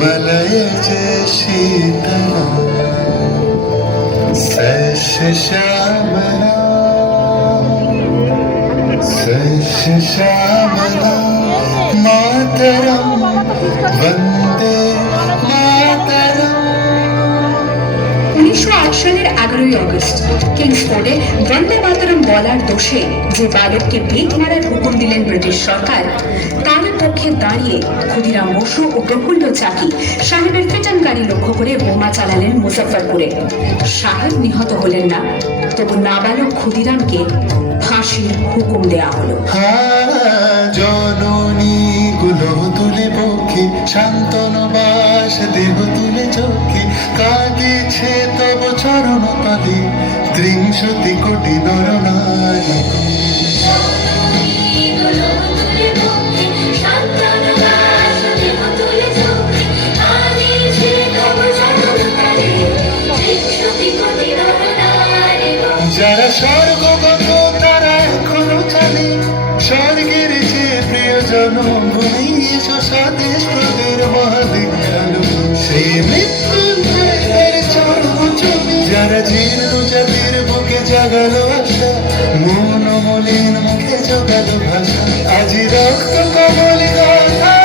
Malay Sheetla सस्य श्यामला सस्य श्यामला मातरम वंदे मातरम। 1908 সালের 11ই আগস্ট কিংসফোর্ডে বন্দে মাতরম বলার দোষে যে বালককে বেত মারার হুকুম দিলেন ব্রিটিশ সরকার, তার পক্ষে দাঁড়িয়ে ক্ষুদিরাম বসু ও প্রফুল্ল চাকি সাহেবের ফিটন গাড়ি লক্ষ্য করে বোমা চালালেন মুজফ্ফরপুরে। সাহেব নিহত হলেন না, তবু নাবালক ক্ষুদিরামকে ফাঁসির হুকুম দেয়া হলো। জননী গুলো তুলে পক্ষে শান্তন বাস দেহ তুলে চোখে কাঁদিছে তব চরণ তলে ত্রিংশতি কোটি নরনারী। যারা স্বর্গগত তারা এখনো জানে স্বর্গের যে প্রিয় জনভূমি স্বদেশ প্রদের মহাবিদ্যালয় সেই মৃত্যুঞ্জয়ের চর্মচমি। যারা জীর্ণ জাতির বুকে জাগালো আশা মন মলিন মুখে জোগালো ভাষা। আজি রক্ত কমলি গাথা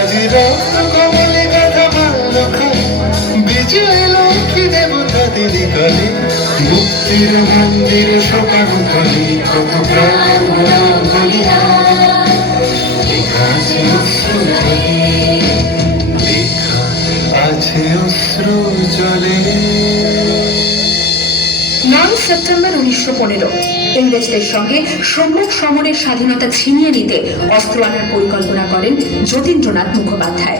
আজি রক্ত কমলি গাথা মাল্য খায় বিজয় লক্ষ্মী দেবতা দিদি কালে মুক্তির মন্দির সকাল কলি কত প্রাণ বলিদান লেখা আছে অশ্রু জলে লেখা আছে অশ্রু জলে। 9 সেপ্টেম্বর 1915 ইংরেজদের সঙ্গে সম্মুখ সমরের স্বাধীনতা ছিনিয়ে নিতে অস্ত্র আনার পরিকল্পনা করেন যতীন্দ্রনাথ মুখোপাধ্যায়।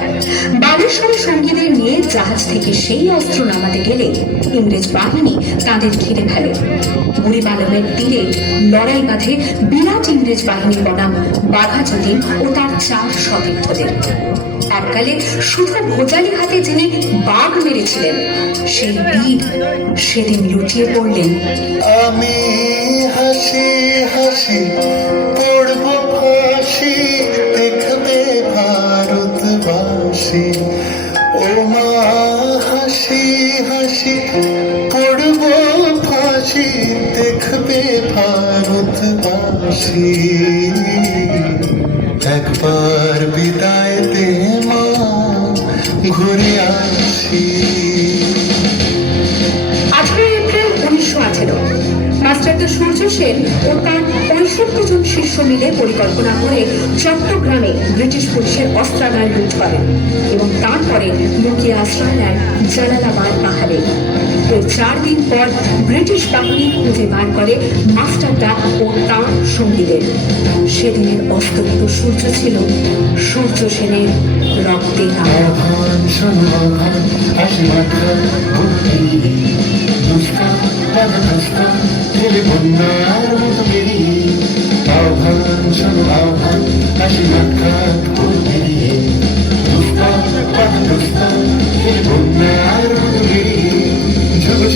বালেশ্বরে সঙ্গীদের নিয়ে জাহাজ থেকে সেই অস্ত্র নামাতে গেলে ইংরেজ বাহিনী তাদের ঘিরে ফেলে। বুড়িবালমের তীরে লড়াই বাঁধে বিরাট ইংরেজ বাহিনী বনাম বাঘা যতীন ও তার 4 সতীর্থদের। এককালে শুধু ভোজালি হাতে যিনি বাঘ মেরেছিলেন সেই বীর সেদিন লুটিয়ে পড়লেন। আমি হাসি হাসি পড়ব ফাঁসি দেখবে ভারতবাসী। ও মা হাসি হাসি পড়ব ফাঁসি দেখবে ভারতবাসী। একবার বিদায় দে মা ঘুরে আসি। 18 এপ্রিল 1918 মাস্টারদা সূর্য সেন ও তার 65 জন শিষ্য মিলে পরিকল্পনা করে চট্টগ্রামে ব্রিটিশ পুলিশের অস্ত্রাগার লুট করেন এবং তারপরে লুকিয়ে আশ্রয় নেন জালালাবাদ পাহাড়ে। এর 4 দিন পর ব্রিটিশ বাহিনী খুঁজে বার করে মাস্টারদা ও তার সঙ্গীদের। সেদিনের অস্তমিত সূর্য ছিল সূর্য সেনের রক্তে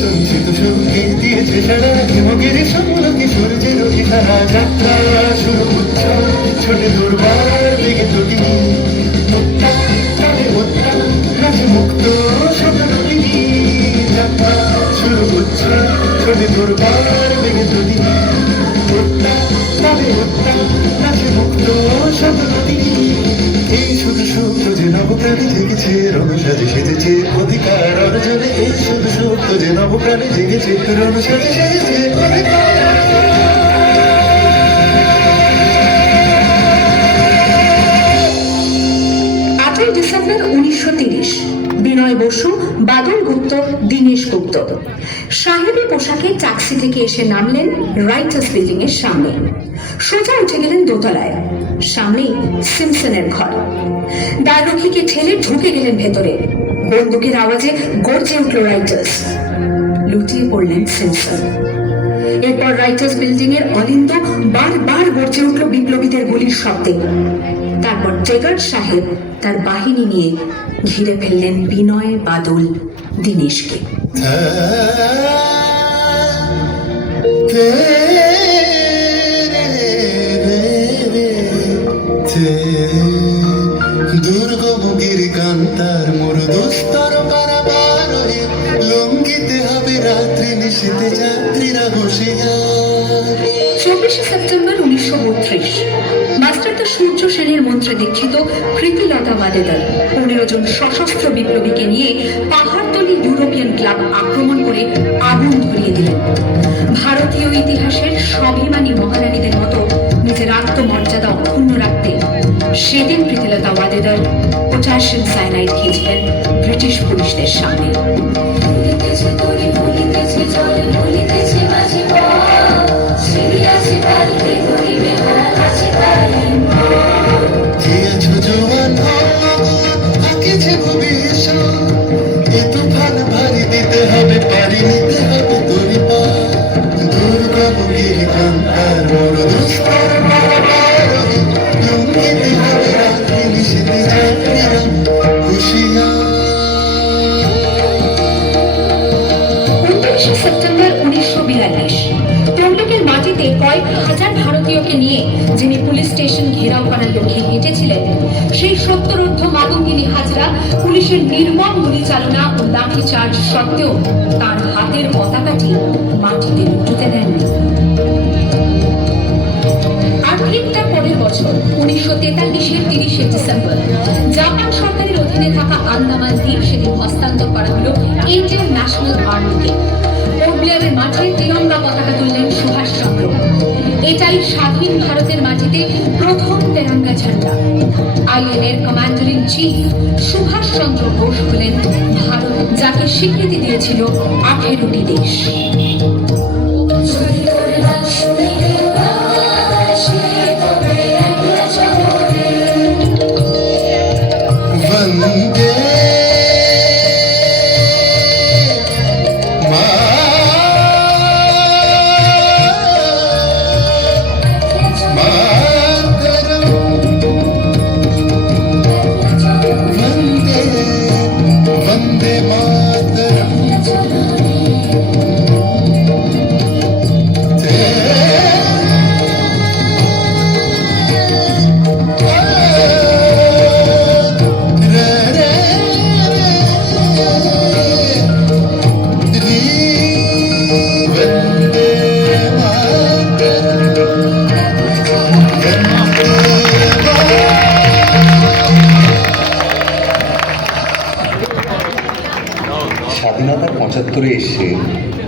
সঞ্চিত সঙ্গীত দিয়েছে সারা হিমগিরি সমলকে সূর্যের ইশারা। যাত্রা শুরু হচ্ছে ছোটে দুর্বার দিকে দুটি নাচে মুক্ত স্বপ্নদিনী। যাত্রা শুরু হচ্ছে ছোটে দুর্বার দিকে দুটি নাচে মুক্ত স্বপ্নদিনী। এই শুধু সূত্র যে নবপ্রাণী জেগেছে রণসাজে সেজেছে অধিকার অর্জনে। এই শুধু সূত্র যে নবপ্রাণী জেগেছে রণসাজে সেজেছে অধিকার। 8 ডিসেম্বর 1930 বিনয় বসু, বাদল গুপ্ত, দীনেশ গুপ্ত সাহেবী পোশাকে ট্যাক্সি থেকে এসে নামলেন রাইটার্স বিল্ডিং এর সামনে। সোজা উঠে গেলেন দোতলায়। সামনেই সিমসনের ঘর। দ্বাররক্ষীকে ঠেলে ঢুকে গেলেন ভেতরে। বন্দুকের আওয়াজে গর্জে উঠল রাইটার্স। লুটিয়ে পড়লেন সিমসন। এরপর রাইটার্স বিল্ডিং এর অলিন্দ বারবার গর্জে উঠল বিপ্লবীদের গুলির শব্দে। তারপর টেগার সাহেব তার বাহিনী নিয়ে ঘিরে ফেললেন বিনয়, বাদল, দীনেশকে। দুর্গমুখীর কান্তার মোর দুস্তর পারাবার হয়ে লঙ্ঘিতে হবে রাত্রি নিশীতে যাত্রীরা বসিয়া 24 সেপ্টেম্বর 1932 মাস্টারদা সূর্য সেনের মন্ত্রে দীক্ষিত প্রীতিলতা ওয়াদেদার 15 জন সশস্ত্র বিপ্লবীকে নিয়ে পাহাড়তলি ইউরোপিয়ান ক্লাব আক্রমণ করে আগুন ধরিয়ে দিলেন। ভারতীয় ইতিহাসের স্বাভিমানী মহারানীদের মতো নিজের আত্মমর্যাদা অক্ষুণ্ণ রাখতে সেদিন প্রীতিলতা ওয়াদেদার পটাশিয়াম সায়ানাইড খেয়েছিলেন ব্রিটিশ পুলিশদের সামনে। খেয়েছো জোয়ান আঁকেছে ভবিষ্যৎ এ তুফান ভারী দিতে হবে পারি নিতে হবে তরি দুর্গমুখীর কান্তার মোর দুস্তর পারাবার হয়ে লঙ্ঘিতে হবে রাত্রি নিশীতে যাত্রীরা বসিয়া 29 সেপ্টেম্বর 1942 তমলুকের মাটিতে কয়েক হাজার ভারতীয়কে নিয়ে যিনি পুলিশ স্টেশন ঘেরাও করার লক্ষ্যে হেঁটেছিলেন, সেই সত্তরোর্ধ্ব মাতঙ্গিনী হাজরা পুলিশের নির্মম গুলিচালনা ও লাঠিচার্জ সত্ত্বেও তার হাতের পতাকাটি মাটিতে লুটতে দেননি। আর ঠিক তার পরের বছর 1943-এর 30শে ডিসেম্বর জাপান সরকারের অধীনে থাকা আন্দামান দ্বীপ সেদিন হস্তান্তর করা হলো ইন্ডিয়ান ন্যাশনাল আর্মিকে। পোর্ট ব্লেয়ারের মাঠে তিরঙ্গা পতাকা তুললেন সুভাষচন্দ্র। এটাই স্বাধীন ভারতের মাটিতে প্রথম তেরঙ্গা ঝান্ডা। আইএনএর commander in chief Subhash Chandra Bose হলেন ভারত, যাকে স্বীকৃতি দিয়েছিল 18টি দেশ। वंदे मातरम वंदे वंदे मातरम স্বাধীনতার 75-এ এসে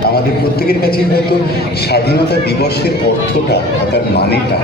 আমাদের প্রত্যেকের কাছে হয়তো স্বাধীনতা দিবসের অর্থটা বা তার মানেটা